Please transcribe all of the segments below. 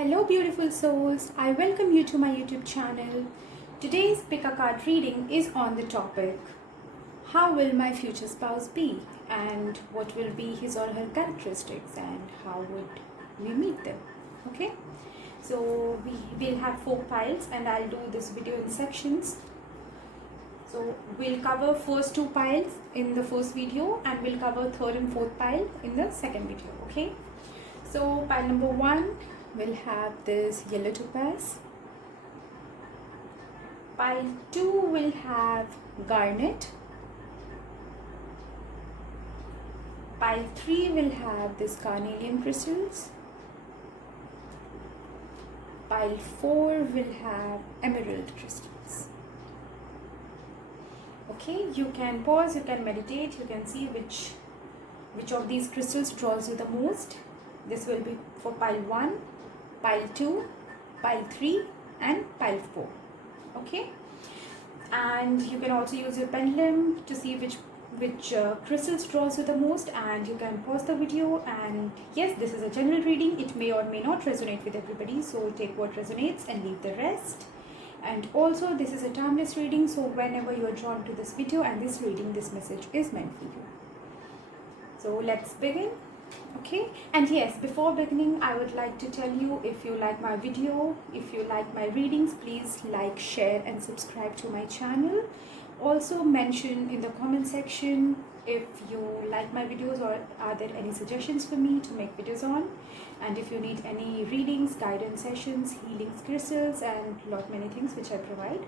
Hello beautiful souls, I welcome you to my YouTube channel. Today's pick a card reading is on the topic, how will my future spouse be and what will be his or her characteristics and how would we meet them. Okay, so we will have 4 piles and I'll do this video in sections. So we'll cover first 2 piles in the first video and we'll cover third and fourth pile in the second video. Okay, so pile number 1 will have this yellow topaz. Pile 2 will have garnet. Pile 3 will have this carnelian crystals. Pile 4 will have emerald crystals. Okay, you can pause, you can meditate, you can see which of these crystals draws you the most. This will be for pile 1, pile 2, pile 3 and pile 4. Okay, and you can also use your pendulum to see which crystals draws you the most, and you can pause the video. And yes, this is a general reading, it may or may not resonate with everybody, so take what resonates and leave the rest. And also this is a timeless reading, so whenever you are drawn to this video and this reading, this message is meant for you. So let's begin. Okay, and yes, before beginning I would like to tell you, if you like my video, if you like my readings, please like, share and subscribe to my channel. Also mention in the comment section if you like my videos or are there any suggestions for me to make videos on. And if you need any readings, guidance sessions, healings, crystals and lot many things which I provide,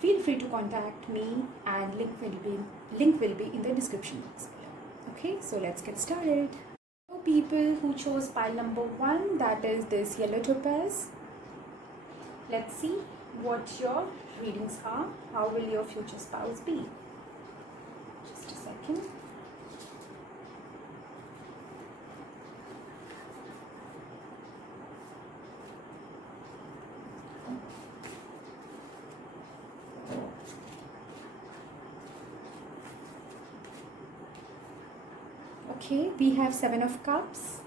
feel free to contact me and link will be in the description box below. Okay, so let's get started. People who chose pile number 1, that is this yellow topaz. Let's see what your readings are. How will your future spouse be? Just a second. Okay, we have 7 of cups,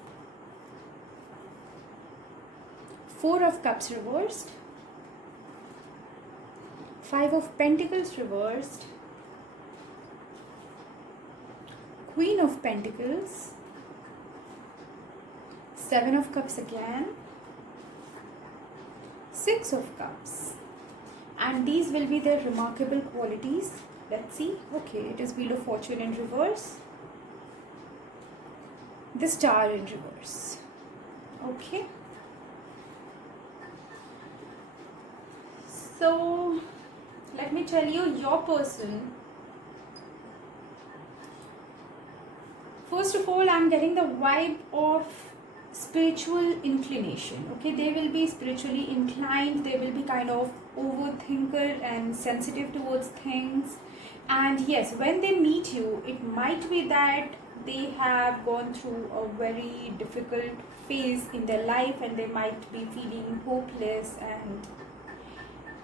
4 of cups reversed, 5 of pentacles reversed, queen of pentacles, 7 of cups again, 6 of cups, and these will be their remarkable qualities. Let's see. Okay, it is wheel of fortune in reverse, the star in reverse. Okay, so let me tell you, your person, first of all I'm getting the vibe of spiritual inclination. Okay, they will be spiritually inclined, they will be kind of overthinker and sensitive towards things. And yes, when they meet you, it might be that they have gone through a very difficult phase in their life and they might be feeling hopeless and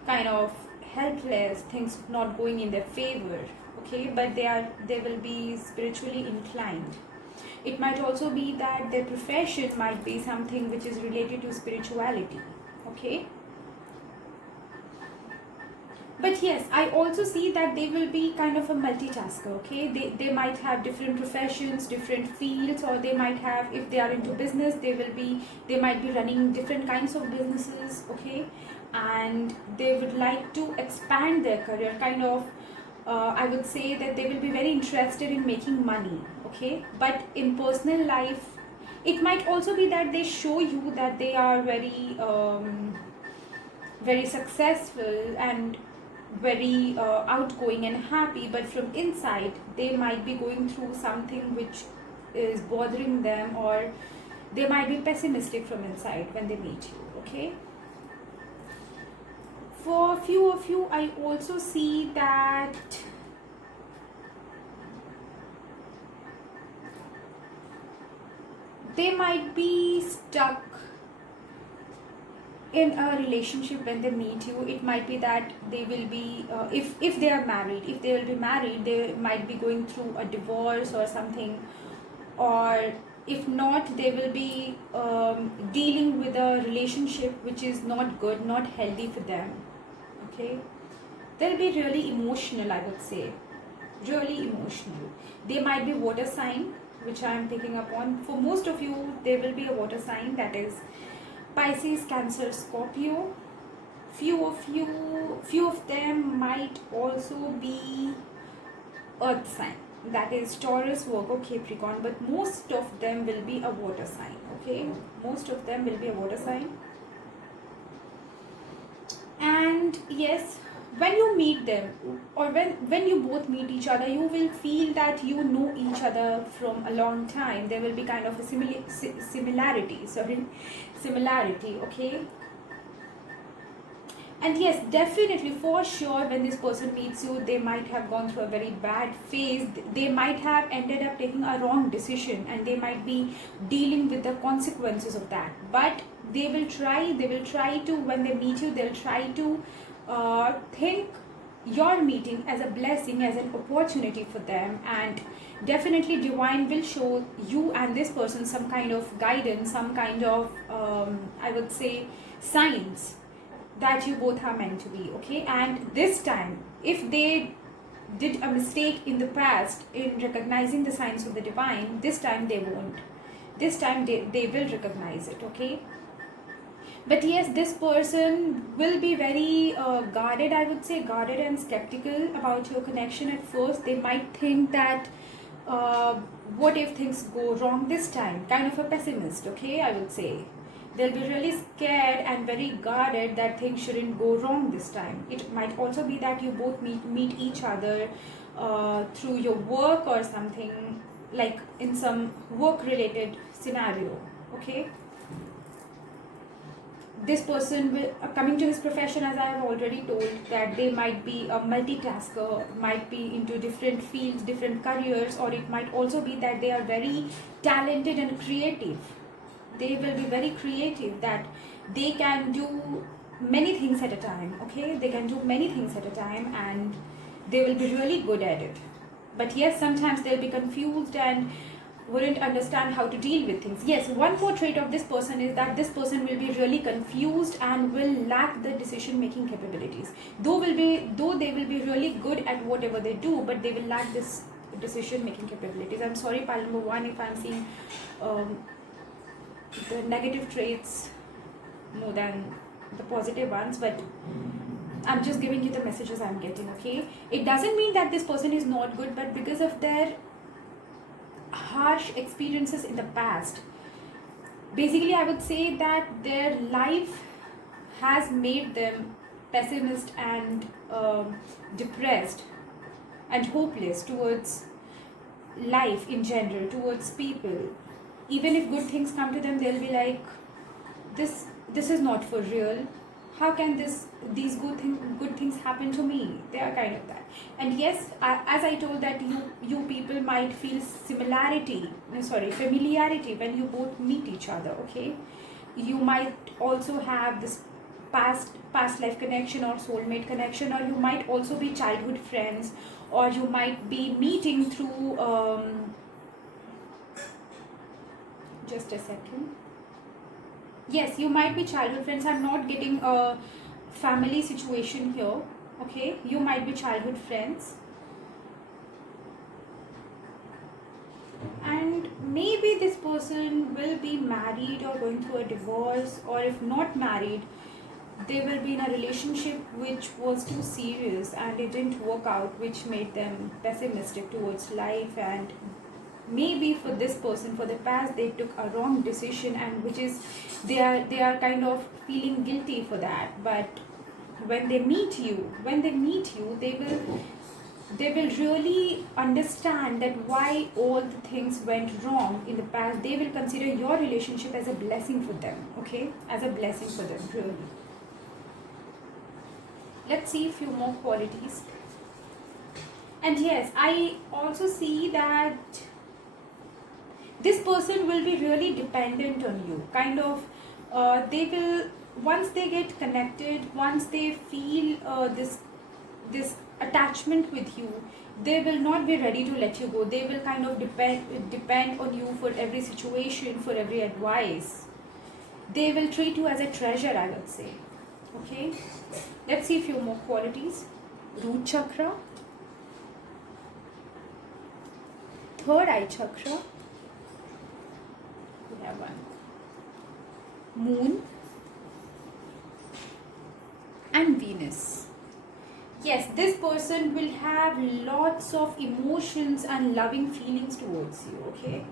kind of helpless, things not going in their favor. Okay, but they will be spiritually inclined. It might also be that their profession might be something which is related to spirituality. Okay, but yes, I also see that they will be kind of a multitasker. Okay, they might have different professions, different fields, or they might have, if they are into business, they might be running different kinds of businesses. Okay, and they would like to expand their career, kind of I would say that they will be very interested in making money. Okay, but in personal life it might also be that they show you that they are very successful and very outgoing and happy, but from inside they might be going through something which is bothering them, or they might be pessimistic from inside when they meet you. Okay, for a few of you I also see that they might be stuck in a relationship when they meet you. It might be that they will be if they are married, if they will be married, they might be going through a divorce or something, or If not, they will be dealing with a relationship which is not good, not healthy for them. Okay, they'll be really emotional, I would say, really emotional. They might be water sign, which I am picking up on. For most of you, there will be a water sign, that is Pisces, Cancer, Scorpio. Few of them might also be earth sign, that is Taurus, Virgo, Capricorn, but most of them will be a water sign. Okay, most of them will be a water sign. And yes, when you meet them, or when you both meet each other, you will feel that you know each other from a long time. There will be kind of a similarity. Okay, and yes, definitely, for sure, when this person meets you, they might have gone through a very bad phase. They might have ended up taking a wrong decision, and they might be dealing with the consequences of that. But they will try to, when they meet you, they'll try to think your meeting as a blessing, as an opportunity for them. And definitely divine will show you and this person some kind of guidance, some kind of I would say signs that you both are meant to be. Okay, and this time, if they did a mistake in the past in recognizing the signs of the divine, this time they won't. This time they will recognize it. Okay, but yes, this person will be very guarded, I would say, guarded and skeptical about your connection at first. They might think that what if things go wrong this time, kind of a pessimist. Okay, I would say they'll be really scared and very guarded that things shouldn't go wrong this time. It might also be that you both meet each other through your work or something, like in some work related scenario. Okay, this person will coming to this profession, as I have already told, that they might be a multitasker, might be into different fields, different careers, or it might also be that they are very talented and creative. They will be very creative, that they can do many things at a time. Okay, they can do many things at a time, and they will be really good at it. But yes, sometimes they'll be confused and wouldn't understand how to deal with things. Yes, one more trait of this person is that this person will be really confused and will lack the decision making capabilities. Though they will be really good at whatever they do, but they will lack this decision making capabilities. I'm sorry, pile number 1, if I'm seeing the negative traits more than the positive ones, but I'm just giving you the messages I'm getting. Okay, it doesn't mean that this person is not good, but because of their harsh experiences in the past, basically I would say that their life has made them pessimist and depressed and hopeless towards life in general, towards people. Even if good things come to them, they'll be like, this is not for real. How can these good things happen to me? They are kind of that. And yes, as I told, that you people might feel familiarity when you both meet each other. Okay, you might also have this past life connection or soulmate connection, or you might also be childhood friends, or you might be meeting through just a second. Yes, you might be childhood friends. I'm not getting a family situation here. Okay, you might be childhood friends, and maybe this person will be married or going through a divorce, or if not married, they will be in a relationship which was too serious and it didn't work out, which made them pessimistic towards life. And maybe for this person, for the past, they took a wrong decision, and which is they are kind of feeling guilty for that. But when they meet you, they will really understand that why all the things went wrong in the past. They will consider your relationship as a blessing for them. Okay, as a blessing for them, really. Let's see a few more qualities. And yes, I also see that this person will be really dependent on you. Kind of, they will, once they get connected, once they feel this attachment with you, they will not be ready to let you go. They will kind of depend on you for every situation, for every advice. They will treat you as a treasure, I would say. Okay, let's see a few more qualities. Root chakra, third eye chakra, we have one, moon and Venus. Yes, this person will have lots of emotions and loving feelings towards you. Okay,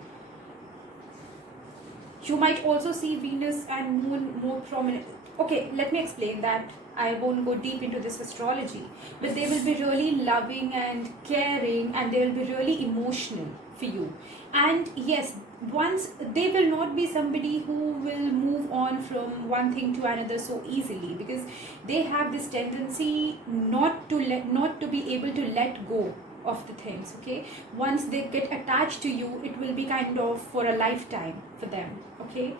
you might also see Venus and moon more prominent. Okay, let me explain that. I won't go deep into this astrology, but they will be really loving and caring, and they will be really emotional for you. And yes, once they will not be somebody who will move on from one thing to another so easily, because they have this tendency not to be able to let go of the things. Okay, once they get attached to you, it will be kind of for a lifetime for them. Okay,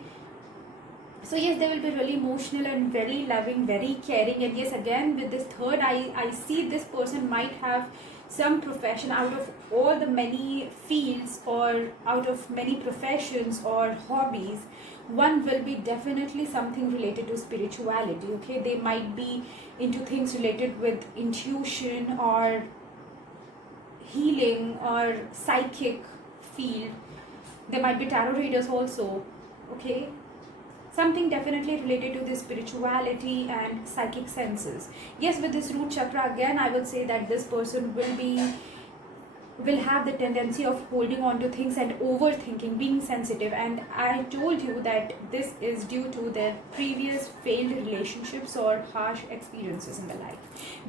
so yes, they will be really emotional and very loving, very caring. And yes, again with this third eye, I see this person might have some profession out of all the many fields or out of many professions or hobbies. One will be definitely something related to spirituality. Okay, they might be into things related with intuition or healing or psychic field. They might be tarot readers also. Okay, something definitely related to this spirituality and psychic senses. Yes, with this root chakra, again I would say that this person will have the tendency of holding on to things and overthinking, being sensitive. And I told you that this is due to their previous failed relationships or harsh experiences in their life.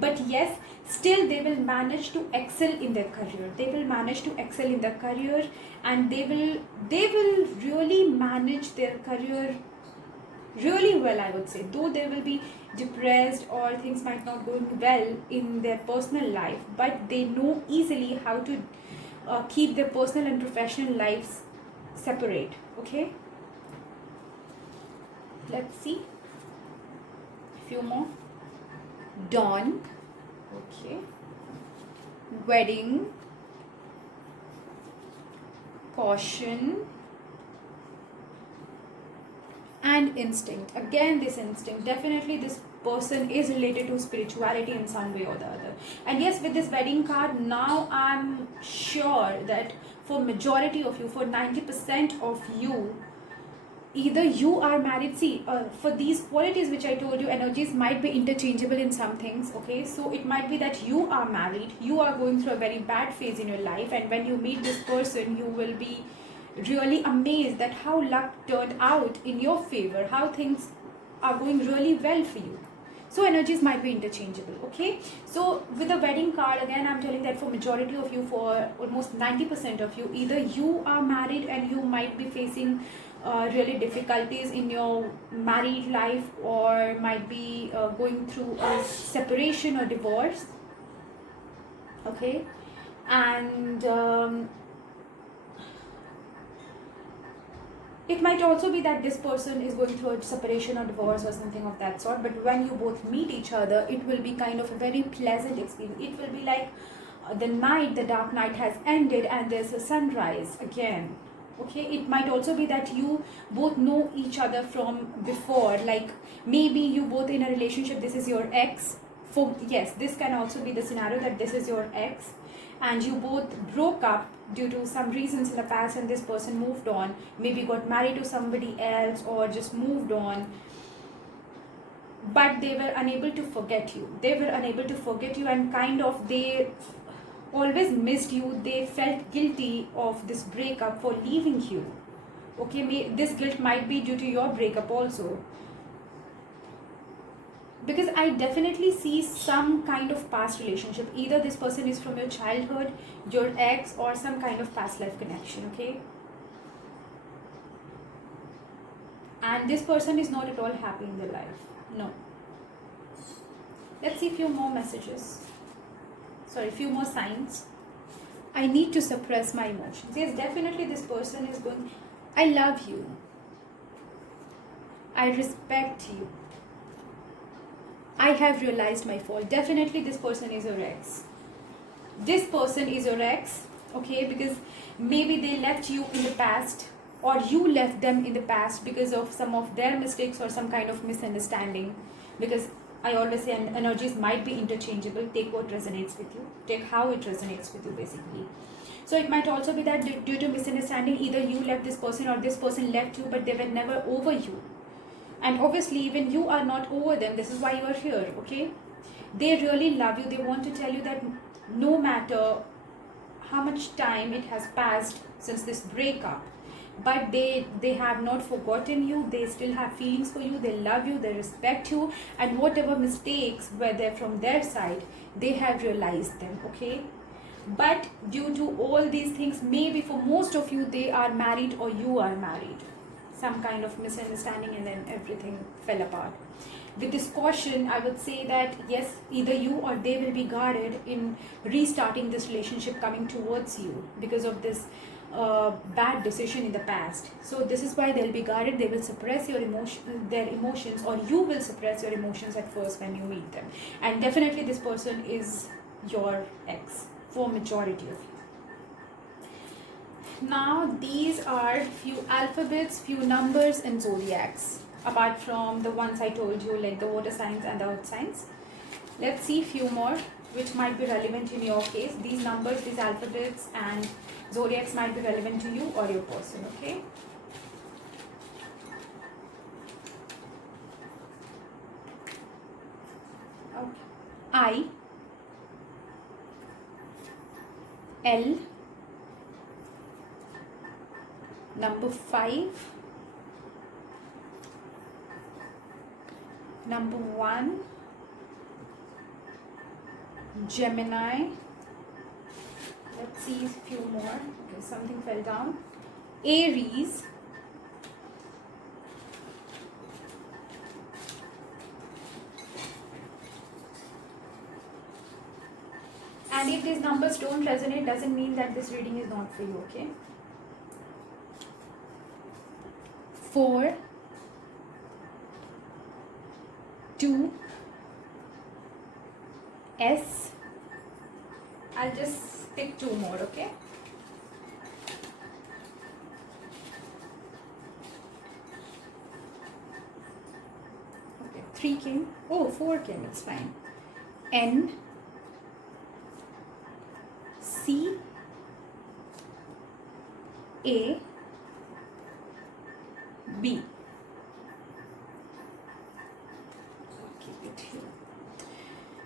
But yes, still they will manage to excel in their career. They will manage to excel in their career, and they will really manage their career really well, I would say. Though they will be depressed or things might not go well in their personal life, but they know easily how to keep their personal and professional lives separate. Okay, let's see a few more. Dawn, okay, wedding, caution, and instinct. Again, this instinct, definitely this person is related to spirituality in some way or the other. And yes, with this wedding card, now I'm sure that for majority of you, for 90% of you, either you are married. See, for these qualities which I told you, energies might be interchangeable in some things. Okay, so it might be that you are married, you are going through a very bad phase in your life, and when you meet this person, you will be really amazed that how luck turned out in your favor, how things are going really well for you. So energies might be interchangeable. Okay, so with the wedding card, again I'm telling that for majority of you, for almost 90% of you, either you are married and you might be facing really difficulties in your married life, or might be going through a separation or divorce. Okay, and it might also be that this person is going through a separation or divorce or something of that sort, but when you both meet each other, it will be kind of a very pleasant experience. It will be like the dark night has ended and there's a sunrise again. Okay, it might also be that you both know each other from before, like maybe you both in a relationship, this is your ex. For yes, this can also be the scenario that this is your ex and you both broke up due to some reasons in the past, and this person moved on, maybe got married to somebody else or just moved on, but they were unable to forget you. And kind of they always missed you. They felt guilty of this breakup for leaving you. Okay, this guilt might be due to your breakup also, because I definitely see some kind of past relationship. Either this person is from your childhood, your ex, or some kind of past life connection. Okay, and this person is not at all happy in their life. No. Let's see a few more messages. Few more signs. I need to suppress my emotions. Yes, definitely this person is going, I love you, I respect you, I have realized my fault. Definitely this person is your ex. this person is your ex, okay, because maybe they left you in the past, or you left them in the past because of some of their mistakes or some kind of misunderstanding. Because I always say energies might be interchangeable. Take what resonates with you, take how it resonates with you, basically. So it might also be that due to misunderstanding, either you left this person or this person left you, but they were never over you. And obviously even you are not over them. This is why you are here, okay? They really love you. They want to tell you that no matter how much time it has passed since this breakup, but they have not forgotten you. They still have feelings for you. They love you, they respect you, and whatever mistakes were there from their side, they have realized them, okay? But due to all these things, maybe for most of you, they are married or you are married, some kind of misunderstanding, and then everything fell apart. With this caution, I would say that yes, either you or they will be guarded in restarting this relationship coming towards you because of this bad decision in the past. So this is why they'll be guarded. They will suppress their emotions, or you will suppress your emotions at first when you meet them. And definitely this person is your ex for majority of you. Now these are few alphabets, few numbers and zodiacs, apart from the ones I told you, like the water signs and the earth signs. Let's see few more which might be relevant in your case. These numbers, these alphabets and zodiacs might be relevant to you or your person, okay? Okay. I, L, number 5, number 1, Gemini. Let's see a few more. Okay, something fell down. Aries, and if these numbers don't resonate, doesn't mean that this reading is not for you, okay? 4, 2, S. I'll just pick 2 more, okay? Okay, 3 came. Oh, 4 came, it's fine. N, C, A, B. Keep it here.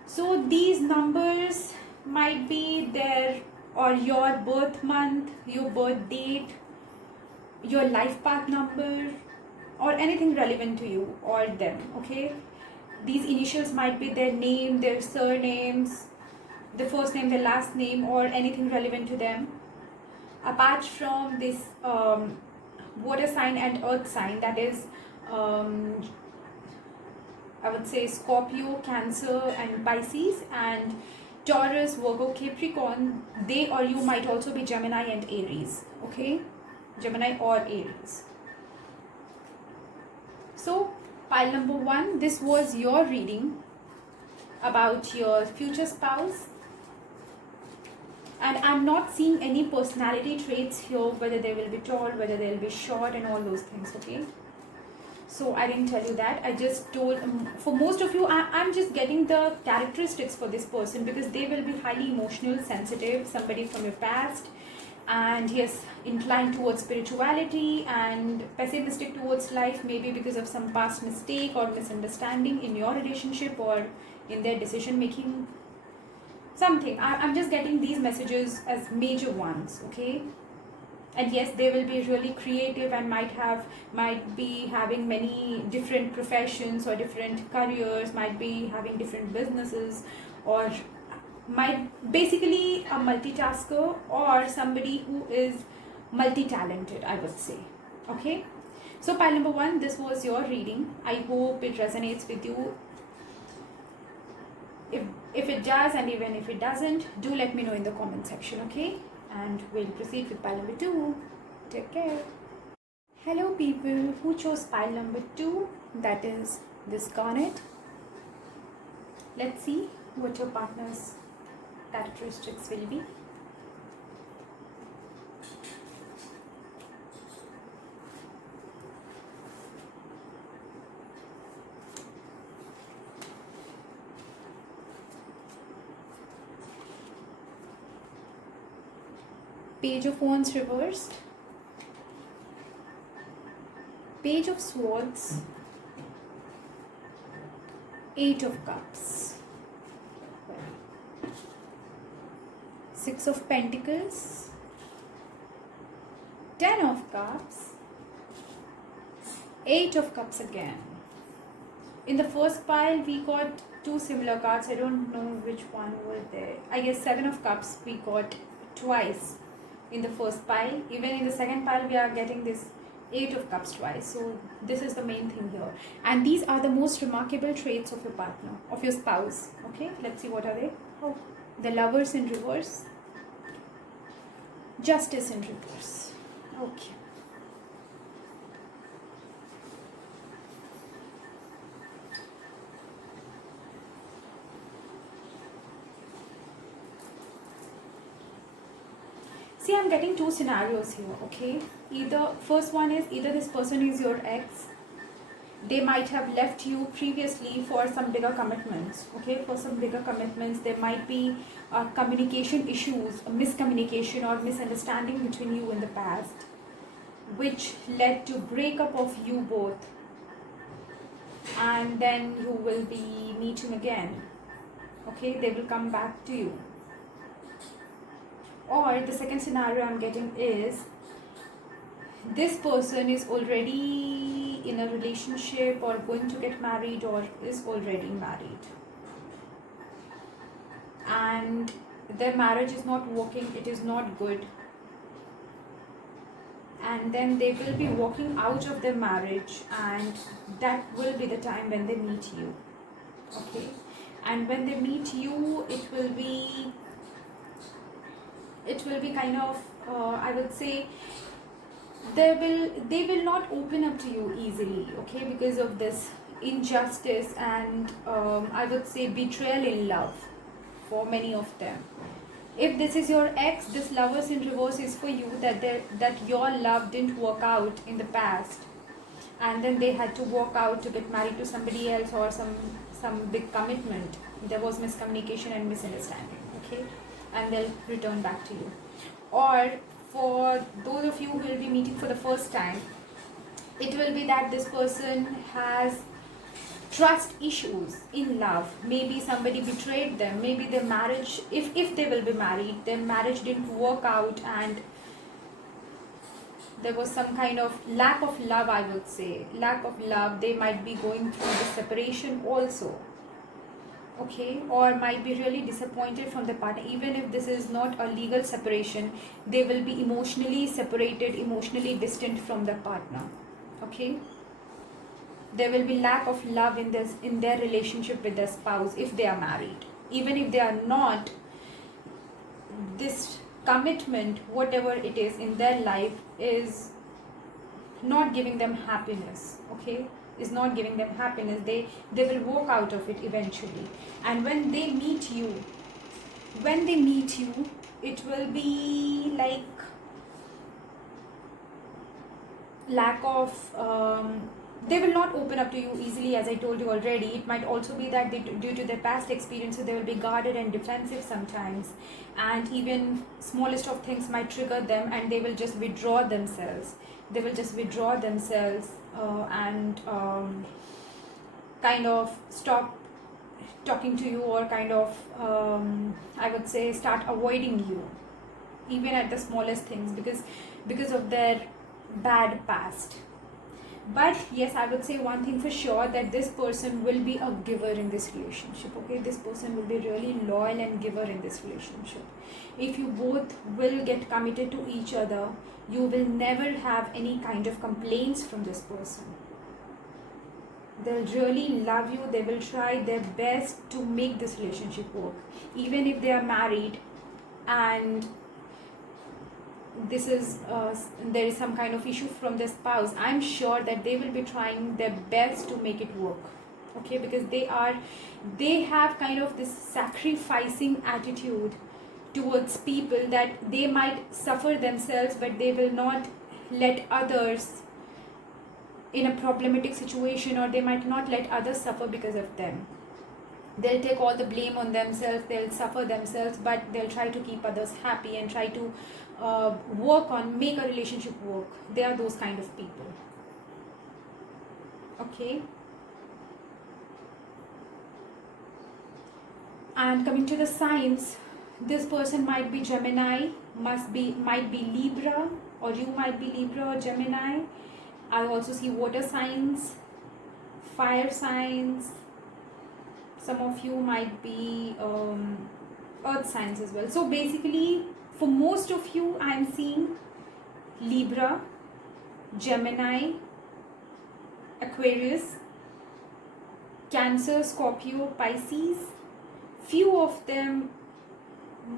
So these numbers might be there, or your birth month, your birth date, your life path number, or anything relevant to you or them, okay? These initials might be their name, their surnames, the first name, the last name, or anything relevant to them. Apart from this water sign and earth sign, that is I would say Scorpio, Cancer and Pisces, and Taurus, Virgo, Capricorn, they or you might also be Gemini and Aries, okay? Gemini or Aries. So pile number 1, this was your reading about your future spouse. And I'm not seeing any personality traits here, whether they will be tall, whether they will be short, and all those things, okay? So I didn't tell you that. I just told, for most of you, I'm just getting the characteristics for this person, because they will be highly emotional, sensitive, somebody from your past, and yes, inclined towards spirituality and pessimistic towards life, maybe because of some past mistake or misunderstanding in your relationship or in their decision making. Something. I'm just getting these messages as major ones, okay? And yes, they will be really creative and might be having many different professions or different careers, might be having different businesses, or might basically a multitasker or somebody who is multi-talented, I would say, okay? So pile number 1, this was your reading. I hope it resonates with you. If it does, and even if it doesn't, do let me know in the comment section, okay? And we'll proceed with pile number 2. Take care. Hello people who chose pile number 2, that is this garnet. Let's see what your partner's characteristics will be. Page of Wands reversed, Page of Swords, Eight of Cups, Six of Pentacles, Ten of Cups, Eight of Cups again. In the first pile we got two similar cards. I don't know which one were there. I guess Seven of Cups we got twice in the first pile. Even in the second pile we are getting this Eight of Cups twice. So this is the main thing here, and these are the most remarkable traits of your partner, of your spouse. Okay, let's see what are they. Oh, the Lovers in reverse, Justice in reverse. Okay, see, I'm getting two scenarios here. Okay, either first one is either this person is your ex, they might have left you previously for some bigger commitments. Okay, for some bigger commitments there might be communication issues, a miscommunication or misunderstanding between you in the past, which led to breakup of you both, and then you will be meeting again. Okay, they will come back to you. Or the second scenario I'm getting is this person is already in a relationship or going to get married or is already married, and their marriage is not working, it is not good, and then they will be walking out of their marriage, and that will be the time when they meet you. Okay, and when they meet you, it will be kind of I would say they will not open up to you easily. Okay, because of this injustice and I would say betrayal in love for many of them. If this is your ex, this Lovers in reverse is for you, that your love didn't work out in the past, and then they had to walk out to get married to somebody else, or some big commitment. There was miscommunication and misunderstanding. Okay, and they'll return back to you. Or for those of you who will be meeting for the first time, it will be that this person has trust issues in love. Maybe somebody betrayed them, maybe their marriage, if they will be married, their marriage didn't work out, and there was some kind of lack of love. I would say lack of love. They might be going through the separation also. Okay, or might be really disappointed from the partner. Even if this is not a legal separation, they will be emotionally separated, emotionally distant from the partner. Okay, there will be lack of love in their relationship with their spouse if they are married. Even if they are not, this commitment, whatever it is in their life, is not giving them happiness. Okay, is not giving them happiness. They will walk out of it eventually. And when they meet you, it will be like lack of they will not open up to you easily, as I told you already. It might also be that due to their past experiences, they will be guarded and defensive sometimes, and even smallest of things might trigger them, and they will just withdraw themselves. And kind of stop talking to you, or kind of I would say start avoiding you, even at the smallest things, because of their bad past. But yes, I would say one thing for sure, that this person will be a giver in this relationship. Okay, this person will be really loyal and giver in this relationship. If you both will get committed to each other, you will never have any kind of complaints from this person. They'll really love you. They will try their best to make this relationship work, even if they are married and this is there is some kind of issue from their spouse. I'm sure that they will be trying their best to make it work. okay, because they have kind of this sacrificing attitude towards people, that they might suffer themselves, but they will not let others in a problematic situation, or they might not let others suffer because of them. They'll take all the blame on themselves, they'll suffer themselves, but they'll try to keep others happy and try to work on, make a relationship work. They are those kind of people, okay. And coming to the signs, this person might be Gemini, might be Libra, or you might be Libra or Gemini. I also see water signs, fire signs. Some of you might be earth signs as well. So basically, for most of you, I am seeing Libra, Gemini, Aquarius, Cancer, Scorpio, Pisces. Few of them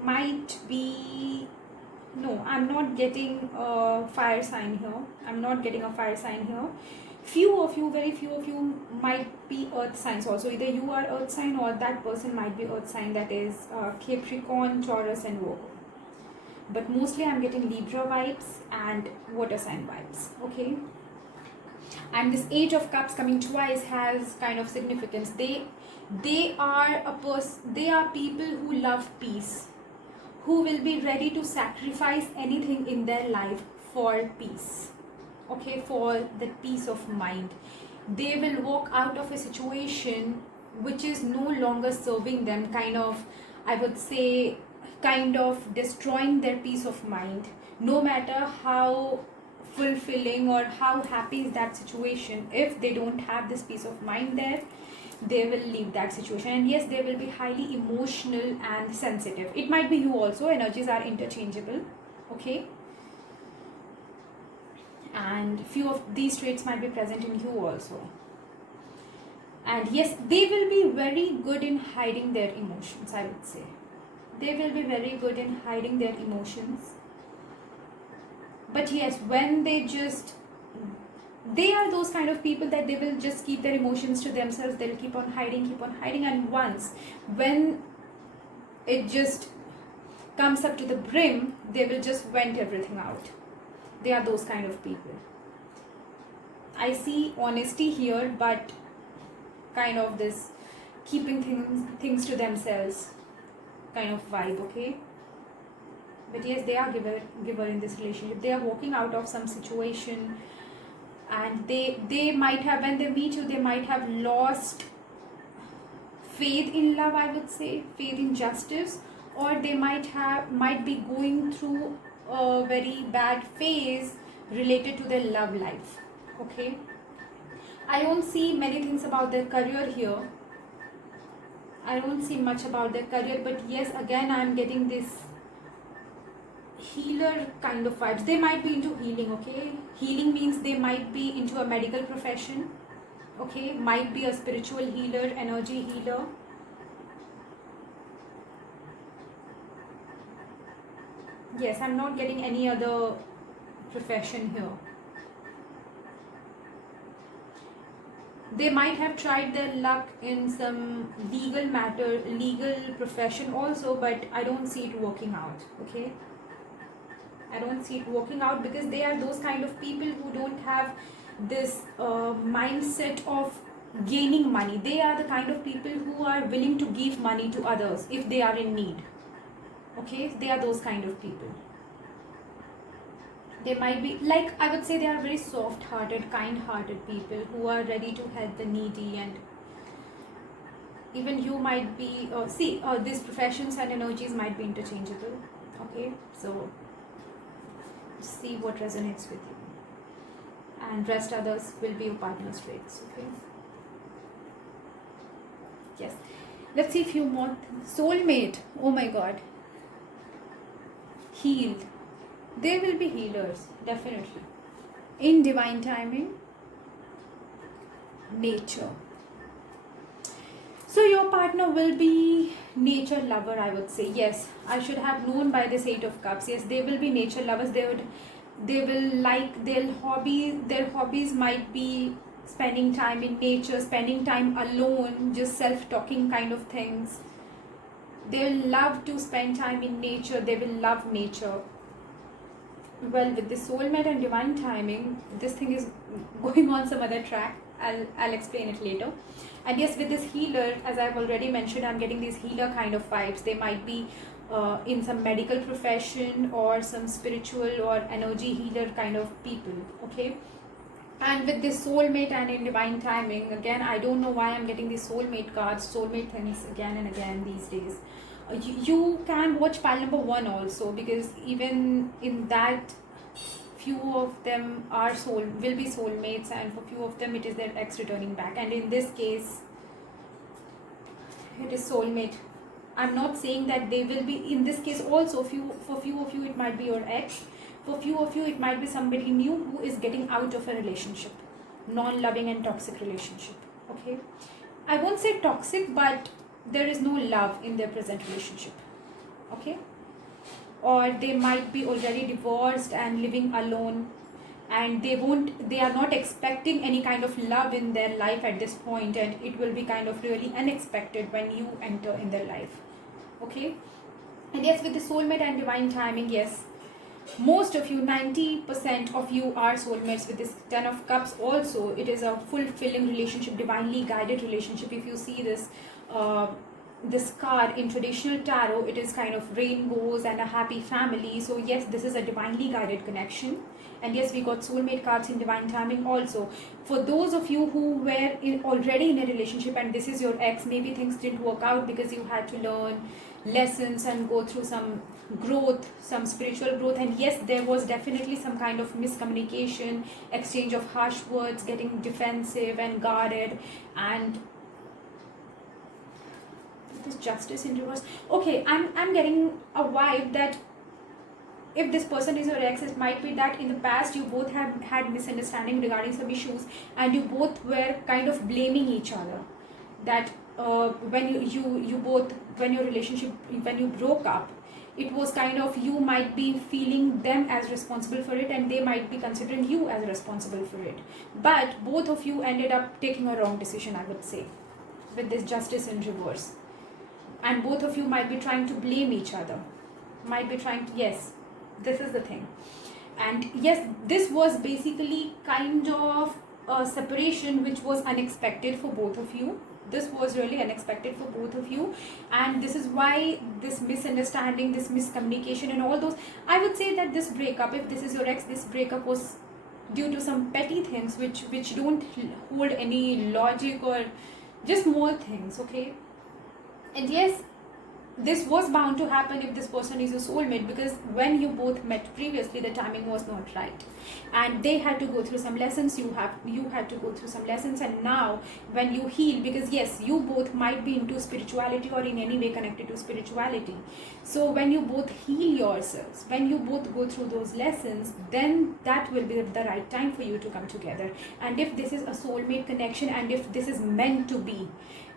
might be, no, I'm not getting a fire sign here. I'm not getting a fire sign here. Few of you, very few of you might be earth signs also. Either you are earth sign, or that person might be earth sign, that is Capricorn, Taurus and Virgo. But mostly I'm getting Libra vibes and water sign vibes, okay. And this Age of Cups coming twice has kind of significance. They are people who love peace, who will be ready to sacrifice anything in their life for peace, okay, for the peace of mind. They will walk out of a situation which is no longer serving them, kind of, I would say, kind of destroying their peace of mind. No matter how fulfilling or how happy is that situation, if they don't have this peace of mind there, they will leave that situation. And yes, they will be highly emotional and sensitive. It might be you also, energies are interchangeable, okay. And few of these traits might be present in you also. And yes, they will be very good in hiding their emotions, I would say. They will be very good in hiding their emotions. But yes, when they are those kind of people that they will just keep their emotions to themselves. They'll keep on hiding, and once when it just comes up to the brim, they will just vent everything out. They are those kind of people. I see honesty here, but kind of this keeping things to themselves kind of vibe, okay. But yes, they are giver in this relationship. They are walking out of some situation, and they might have, when they meet you, they might have lost faith in love, I would say, faith in justice, or they might be going through a very bad phase related to their love life, okay. I don't see many things about their career here. I don't see much about their career, but yes, again, I'm getting this healer kind of vibes. They might be into healing, okay. Healing means they might be into a medical profession, okay. Might be a spiritual healer, energy healer. Yes, I'm not getting any other profession here. They might have tried their luck in some legal profession also, but I don't see it working out, okay. I don't see it working out, because they are those kind of people who don't have this mindset of gaining money. They are the kind of people who are willing to give money to others if they are in need, okay. They are those kind of people. They might be, like, I would say, they are very soft hearted, kind hearted people who are ready to help the needy. And even you might be these professions and energies might be interchangeable, okay. So see what resonates with you, and rest others will be your partner's traits, okay. Yes, let's see a few more things. Soulmate, oh my god. Healed, they will be healers, definitely, in divine timing. Nature, so your partner will be nature lover, I would say. Yes, I should have known by this 8 of Cups. Yes, they will be nature lovers. They will like their hobbies might be spending time in nature, spending time alone, just self-talking kind of things. They will love to spend time in nature, they will love nature. Well, with the soulmate and divine timing, this thing is going on some other track. I'll explain it later. And yes, with this healer, as I've already mentioned, I'm getting these healer kind of vibes. They might be in some medical profession or some spiritual or energy healer kind of people, okay? And with this soulmate and in divine timing, again, I don't know why I'm getting these soulmate cards, soulmate things again and again these days. You can watch pile number 1 also, because even in that, few of them will be soulmates, and for few of them it is their ex returning back, and in this case it is soulmate. I'm not saying that they will be in this case also. For few of you it might be your ex, for few of you it might be somebody new who is getting out of a relationship, non-loving and toxic relationship, okay? I won't say toxic, but there is no love in their present relationship, okay? Or they might be already divorced and living alone, and they are not expecting any kind of love in their life at this point, and it will be kind of really unexpected when you enter in their life, okay? And yes, with the soulmate and divine timing, yes, most of you, 90% of you are soulmates. With this 10 of cups also, it is a fulfilling relationship, divinely guided relationship. If you see this this card in traditional tarot, it is kind of rainbows and a happy family. So yes, this is a divinely guided connection. And yes, we got soulmate cards in divine timing also. For those of you who were already in a relationship and this is your ex, maybe things didn't work out because you had to learn lessons and go through some growth, some spiritual growth. And yes, there was definitely some kind of miscommunication, exchange of harsh words, getting defensive and guarded, and this justice in reverse. Okay, I'm getting a vibe that if this person is your ex, it might be that in the past you both have had misunderstanding regarding some issues, and you both were kind of blaming each other. That when you both, when your relationship, when you broke up, it was kind of, you might be feeling them as responsible for it, and they might be considering you as responsible for it. But both of you ended up taking a wrong decision, I would say, with this justice in reverse. And both of you might be trying to blame each other, might be trying to, yes, this is the thing. And yes, this was basically kind of a separation which was unexpected for both of you. This was really unexpected for both of you, and this is why this misunderstanding, this miscommunication and all those, I would say that this breakup, if this is your ex, this breakup was due to some petty things which don't hold any logic, or just small things, okay? And yes, this was bound to happen if this person is a soulmate, because when you both met previously, the timing was not right, and they had to go through some lessons, you had to go through some lessons, and now when you heal, because yes, you both might be into spirituality or in any way connected to spirituality, so when you both heal yourselves, when you both go through those lessons, then that will be the right time for you to come together. And if this is a soulmate connection, and if this is meant to be,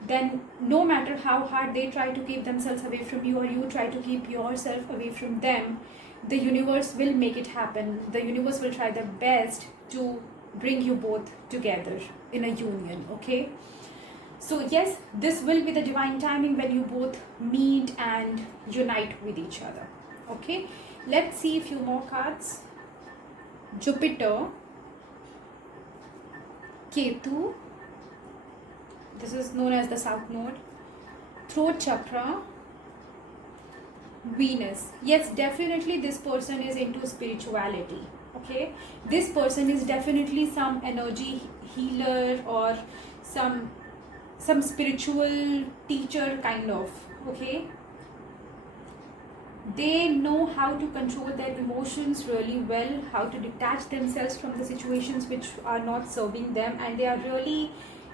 then no matter how hard they try to keep themselves away from you, or you try to keep yourself away from them, the universe will make it happen. The universe will try their best to bring you both together in a union, okay? So yes, this will be the divine timing when you both meet and unite with each other, okay? Let's see a few more cards. Jupiter, Ketu, this is known as the South Node, throat chakra, Venus. Yes, definitely this person is into spirituality, okay? This person is definitely some energy healer or some spiritual teacher kind of, okay? They know how to control their emotions really well, how to detach themselves from the situations which are not serving them, and they are really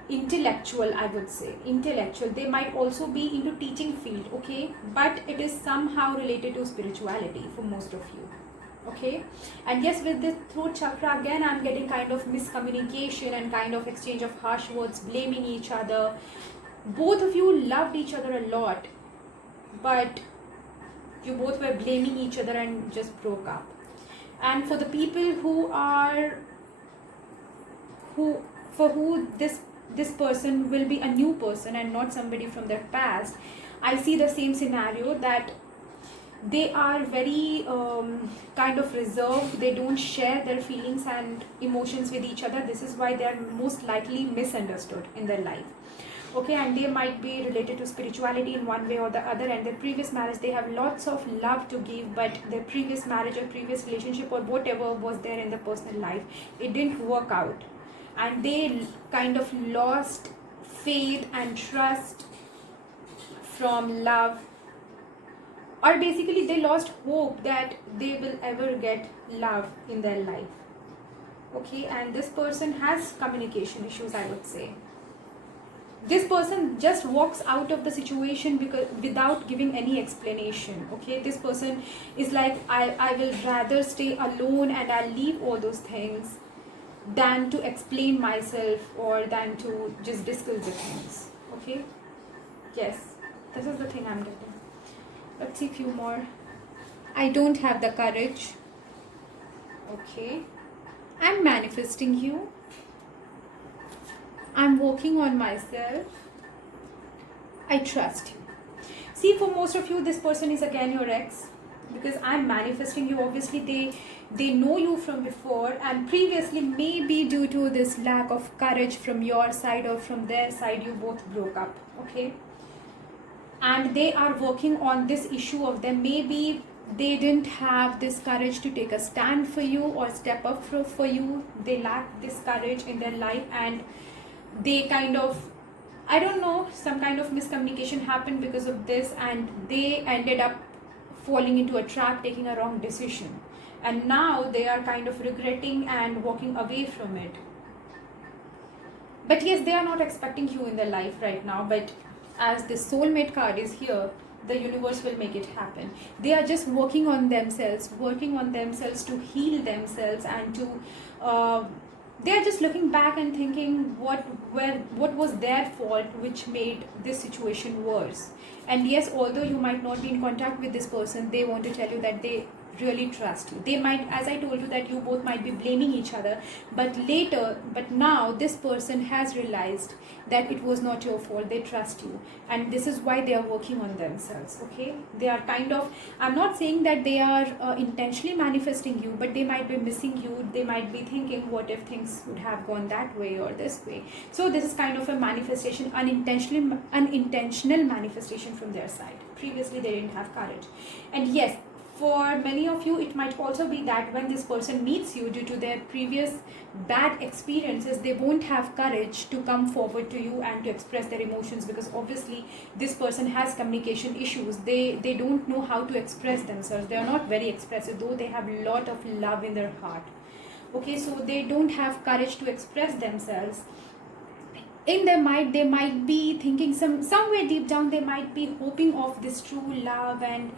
intellectual, I would say, intellectual. They might also be into teaching field, okay, but it is somehow related to spirituality for most of you, okay? And yes, with the throat chakra, again, I'm getting kind of miscommunication and kind of exchange of harsh words, blaming each other. Both of you loved each other a lot, but you both were blaming each other and just broke up. And for the people who for who this person will be a new person and not somebody from their past, I see the same scenario, that they are very kind of reserved. They don't share their feelings and emotions with each other. This is why they are most likely misunderstood in their life. Okay, and they might be related to spirituality in one way or the other, and their previous marriage, they have lots of love to give, but their previous marriage or previous relationship or whatever was there in their personal life, it didn't work out, and they kind of lost faith and trust from love, or basically they lost hope that they will ever get love in their life. Okay, and this person has communication issues, I would say. This person just walks out of the situation because without giving any explanation. Okay, this person is like, I will rather stay alone and I'll leave all those things than to explain myself or than to just discuss the things. Okay, yes, this is the thing I'm getting. Let's see a few more. I don't have the courage. Okay, I'm manifesting you. I'm working on myself. I trust you. See, for most of you, this person is again your ex, because I'm manifesting you. Obviously, they know you from before, and previously, maybe due to this lack of courage from your side or from their side, you both broke up. Okay, and they are working on this issue of them. Maybe they didn't have this courage to take a stand for you or step up for you. They lack this courage in their life, and they kind of, I don't know, some kind of miscommunication happened because of this, and they ended up falling into a trap, taking a wrong decision, and now they are kind of regretting and walking away from it. But yes, they are not expecting you in their life right now, but as the soulmate card is here, the universe will make it happen. They are just working on themselves to heal themselves, and to they are just looking back and thinking what was their fault which made this situation worse. And yes, although you might not be in contact with this person, they want to tell you that they really trust you. They might, as I told you, that you both might be blaming each other, but now this person has realized that it was not your fault. They trust you, and this is why they are working on themselves. Okay, they are kind of, I'm not saying that they are intentionally manifesting you, but they might be missing you. They might be thinking, what if things would have gone that way or this way. So this is kind of a manifestation, unintentional manifestation from their side. Previously they didn't have courage. And yes, for many of you, it might also be that when this person meets you, due to their previous bad experiences, they won't have courage to come forward to you and to express their emotions, because obviously this person has communication issues. They don't know how to express themselves. They are not very expressive, though they have a lot of love in their heart. Okay, so they don't have courage to express themselves. In their mind, they might be thinking, somewhere deep down, they might be hoping of this true love and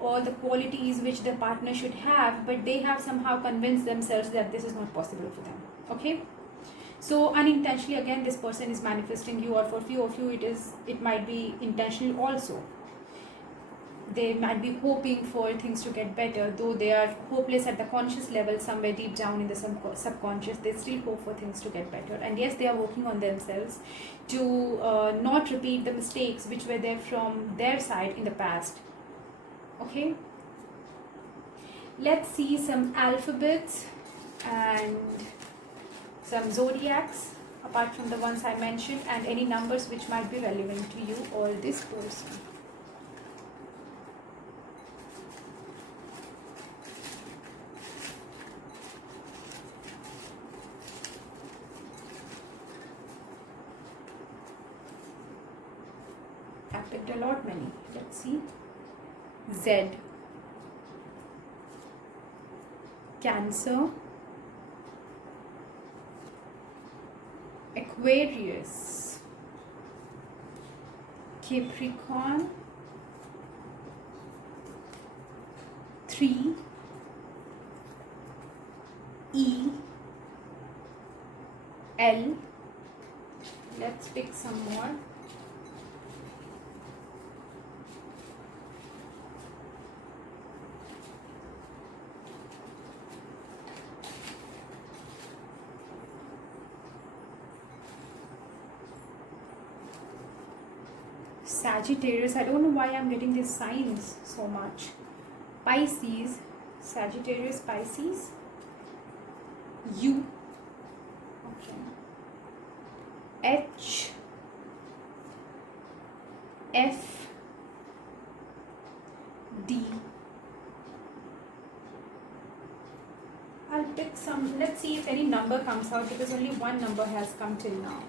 all the qualities which the partner should have, but they have somehow convinced themselves that this is not possible for them. Okay, so unintentionally, again, this person is manifesting you, or for few of you it might be intentional also. They might be hoping for things to get better, though they are hopeless at the conscious level. Somewhere deep down in the subconscious, they still hope for things to get better. And yes, they are working on themselves to not repeat the mistakes which were there from their side in the past. Okay, let's see some alphabets and some zodiacs apart from the ones I mentioned, and any numbers which might be relevant to you or this person. I picked a lot many. Let's see. Z, Cancer, Aquarius, Capricorn, 3, E, L. Let's pick some more. Sagittarius, I don't know why I'm getting these signs so much. Pisces, Sagittarius, Pisces, U, okay, H, F, D. I'll pick some, let's see if any number comes out, because only one number has come till now.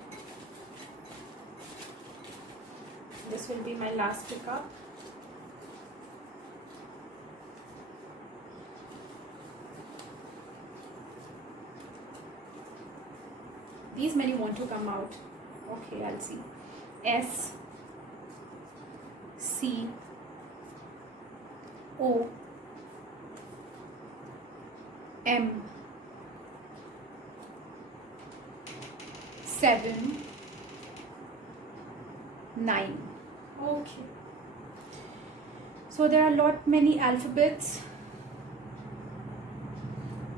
This will be my last pickup. These many want to come out. Okay, I'll see. S, C, O, M, 7, 9. Okay. So there are many alphabets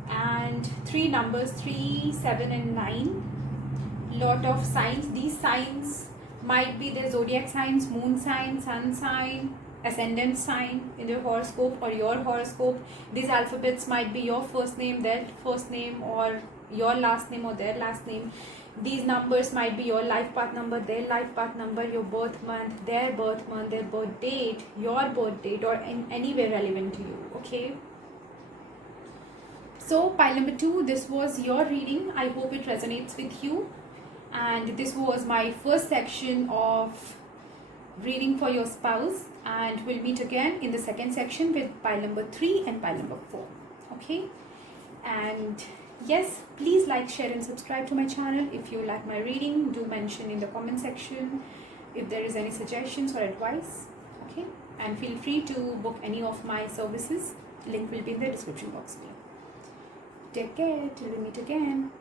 and 3 numbers, 3, 7 and 9. Lot of signs. These signs might be the zodiac signs, moon sign, sun sign, ascendant sign in your horoscope or your horoscope. These alphabets might be your first name, their first name, or your last name or their last name. These numbers might be your life path number, their life path number, your birth month, their birth date, your birth date, or anywhere relevant to you. Okay. So pile number 2, this was your reading. I hope it resonates with you. And this was my first section of reading for your spouse, and we'll meet again in the second section with pile number 3 and pile number 4. Okay. And yes, please like, share and subscribe to my channel. If you like my reading, do mention in the comment section if there is any suggestions or advice. Okay. And feel free to book any of my services. Link will be in the description box below. Take care till we meet again.